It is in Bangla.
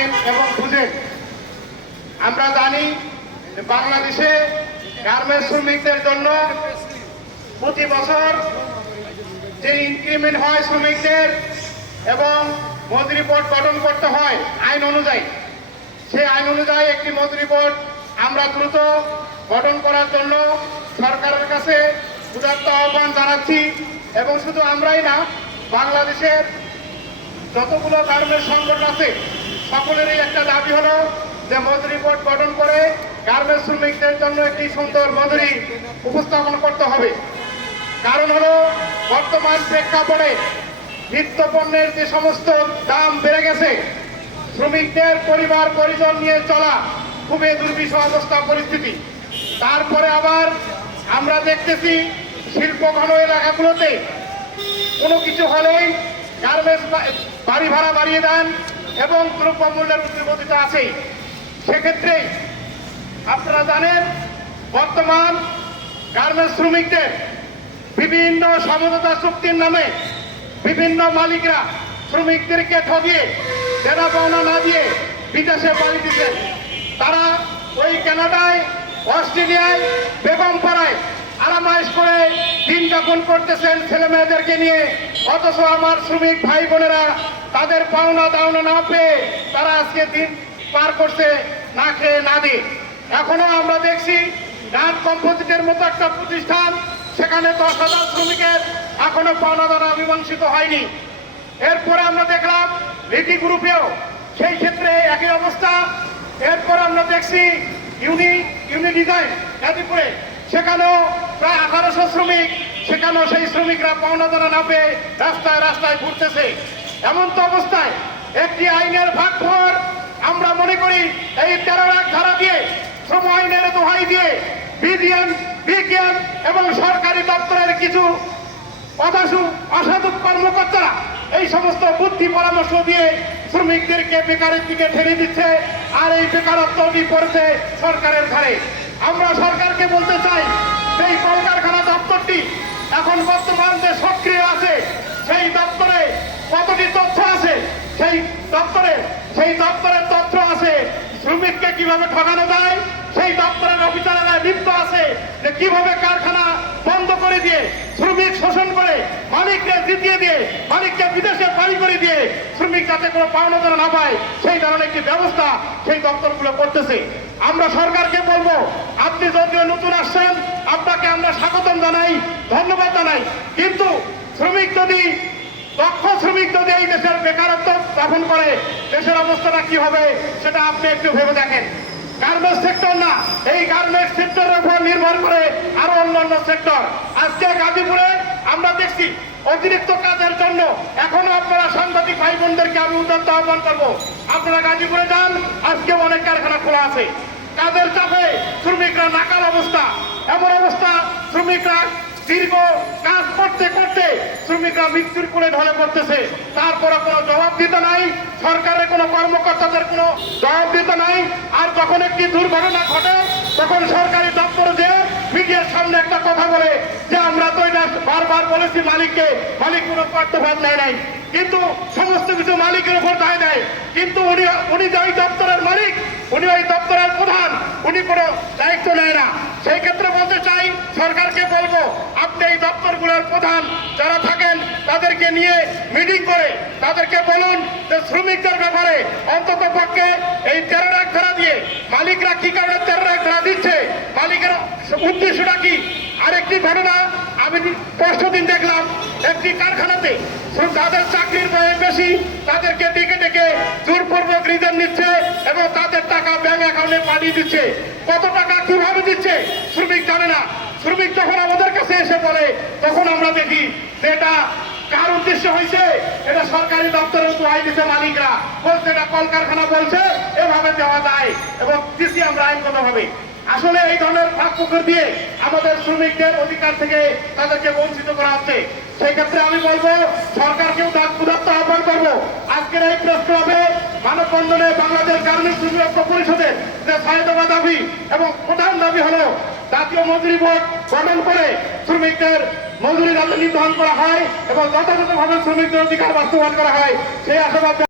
জানেন এবং বুঝেন। আমরা জানি যে বাংলাদেশে গার্মেন্টস শ্রমিকদের জন্য প্রতি বছর যে ইনক্রিমেন্ট হয় শ্রমিকদের এবং মজুরি বোর্ড গঠন করতে হয় আইন অনুযায়ী, সেই আইন অনুযায়ী একটি মজুরি বোর্ড আমরা দ্রুত গঠন করার জন্য সরকারের কাছে উদাত্ত আহ্বান জানাচ্ছি। এবং শুধু আমরাই না, বাংলাদেশের যতগুলো গার্মেন্টস সংগঠন আছে সকলেরই একটা দাবি হলো যে মজুরি বোর্ড গঠন করে গার্মেন্টস শ্রমিকদের জন্য একটি সুন্দর মজুরি উপস্থাপন করতে হবে। কারণ হলো বর্তমান প্রেক্ষাপটে নিত্য পণ্যের যে সমস্ত দাম বেড়ে গেছে, শ্রমিকদের পরিবার পরিজন নিয়ে চলা খুবই দুর্বিষহ অবস্থা পরিস্থিতি। তারপরে আবার আমরা দেখতেছি শিল্প ঘন এলাকাগুলোতে কোনো কিছু হলেই গার্মেন্টস বাড়ি ভাড়া বাড়িয়ে দেন এবং দ্রব্যমূল্যের ঊর্ধ্বগতিতে আছেই। সেক্ষেত্রে আপনারা জানেন বর্তমান গার্মেন্টস শ্রমিকদের বিভিন্ন সমঝোতা চুক্তির নামে বিভিন্ন মালিকরা শ্রমিকদেরকে ঠকিয়ে দেনা পাওনা না দিয়ে বিদেশে পাড়ি দিচ্ছেন। তারা ওই কানাডায়, অস্ট্রেলিয়ায়, বেগমপাড়ায় আরামাইশ করে দিন যাপন করতেছেন ছেলে মেয়েদেরকে নিয়ে। অথচ আমার শ্রমিক ভাই বোনেরা তাদের পাওনা দাওনা না পেয়ে তারা আজকে দিন পার করছে না খেয়ে না দিয়ে। এখনো আমরা দেখছি ডান কম্পোজিটের মতো একটা প্রতিষ্ঠান, সেখানে 10,000 শ্রমিকের এখনো পাওনা দাওনা মীমাংসিত হয়নি। এরপরে আমরা দেখলাম রিটি গ্রুপেও সেই ক্ষেত্রে একই অবস্থা। এরপর আমরা দেখছি ইউনি ডিজাইন গাজীপুরে, সেখানেও প্রায় 1800 শ্রমিক, সেখানেও সেই শ্রমিকরা পাওনা দানা না পেয়ে রাস্তায় রাস্তায় ঘুরতেছে। এমন তো অবস্থায় একটি আইনের ভাগফর আমরা মনে করি এই 13 ধারা দিয়ে, শ্রম আইনের দোহাই দিয়ে বিজ্ঞান এবং সরকারি দপ্তরের কিছু অসাধু কর্মকর্তারা এই সমস্ত বুদ্ধি পরামর্শ দিয়ে শ্রমিকদেরকে বেকারের দিকে ঠেলে দিচ্ছে, আর এই বেকারত্ব পড়ছে সরকারের ঘাড়ে। আমরা সরকারকে বলতে চাই, সেই কলকারখানা দপ্তরটি এখন বর্তমান যে সক্রিয় আছে, সেই দপ্তরে কতটি তথ্য আছে, সেই দপ্তরের তথ্য আছে শ্রমিককে কিভাবে ঠকানো যায়, সেই দপ্তরের অফিসাররা লিপ্ত আছে যে কিভাবে কারখানা বন্ধ করে দিয়ে শ্রমিক শোষণ করে মালিককে জিতিয়ে দিয়ে মালিককে বিদেশে বাড়ি করে দিয়ে শ্রমিক যাতে কোনো পাওনা দানা না পায় সেই ধরনের একটি ব্যবস্থা সেই দপ্তরগুলো করতেছে। আমরা সরকারকে বলবো, আপনি যদিও নতুন আসছেন, আপনাকে আমরা স্বাগতম জানাই, ধন্যবাদ জানাই, কিন্তু দক্ষ শ্রমিক যদি এই দেশের বেকারত্ব স্থাপন করে দেশের অবস্থাটা কি হবে সেটা আপনি একটু ভেবে দেখেন। গার্মেন্টস সেক্টর না, এই গার্মেন্টস সেক্টরের উপর নির্ভর করে আরো অন্যান্য সেক্টর। আজকে গাজীপুরে আমরা দেখছি অতিরিক্ত কাজের জন্য এখনো আপনারা সাংবাদিক ভাই বোনদেরকে আমি উদাত্ত আহ্বান করবো, আপনারা গাজীপুরে যান, আজকে অনেক কারখানা খোলা আছে। কাজের চাপে শ্রমিকরা নাকাল অবস্থা, এমন অবস্থা শ্রমিকরা দীর্ঘ কাজ করতে করতে শ্রমিকরা মৃত্যুর কোলে ঢলে পড়তেছে। তারপরে কোনো জবাব দিতে নাই, সরকারের কোনো কর্মকর্তাদের কোনো জবাব দিতে নাই। আর যখন একটি দুর্ঘটনা ঘটে তখন সরকারি দপ্তরে যে মিডিয়ার সামনে একটা কথা বলে যে আমরা তো এটা বারবার বলেছি মালিককে, মালিক কোনো কর্তব্য নেয় নাই, কিন্তু সমস্ত কিছু মালিকের উপর দায় দেয়। কিন্তু উনি যে ওই দপ্তরের মালিক, উনি ওই দপ্তরের প্রধান, উনি কোনো দায়িত্ব নেয় না। সেই ক্ষেত্রে বলতে চাই, সরকারকে বলবো, আপনি এই দপ্তরগুলোর প্রধান যারা থাকেন তাদেরকে নিয়ে মিটিং করে তাদেরকে বলুন যে শ্রমিকদের ব্যাপারে অন্তত পক্ষে এই 13 ধারা দিয়ে মালিকরা কি কারণে 13 ধারা দিচ্ছে, মালিকের উদ্দেশ্যটা কি। আরেকটি ঘটনা আমি পরশুদিন দেখলাম, একটি কারখানাতে যাদের চাকরির বয়স বেশি তাদেরকে ডেকে ডেকে জোরপূর্বক রিটার্ন নিচ্ছে এবং তাদের টাকা ব্যাংক অ্যাকাউন্টে পাঠিয়ে দিচ্ছে। কত টাকা কিভাবে দিচ্ছে শ্রমিক জানে না। শ্রমিক যখন আমাদের কাছে এসে বলে তখন আমরা দেখি যে এটা কার উদ্দেশ্য হয়েছে, এটা সরকারি দপ্তরের দোহাই দিচ্ছে মালিকরা, বলছে এটা কলকারখানা বলছে এভাবে দেওয়া যায় এবং দিচ্ছি আমরা আইনগতভাবে। আসলে এই ধরনের ফাঁক পুকুর দিয়ে আমাদের শ্রমিকদের অধিকার থেকে তাদেরকে বঞ্চিত করা হচ্ছে। সেই ক্ষেত্রে আমি বলবো, সরকারকেও উদাত্ত আহ্বান করবো, আজকের এই প্রেস ক্লাবে মানববন্ধনে বাংলাদেশ গার্মেন্টস শ্রমিক ঐক্য পরিষদের যে 6 দফা দাবি এবং প্রধান দাবি হলো জাতীয় মজুরি বোর্ড গঠন করে শ্রমিকদের মজুরি যাতে নির্ধারণ করা হয় এবং যথাযথভাবে শ্রমিকদের অধিকার বাস্তবায়ন করা হয়, সেই আশাবাদ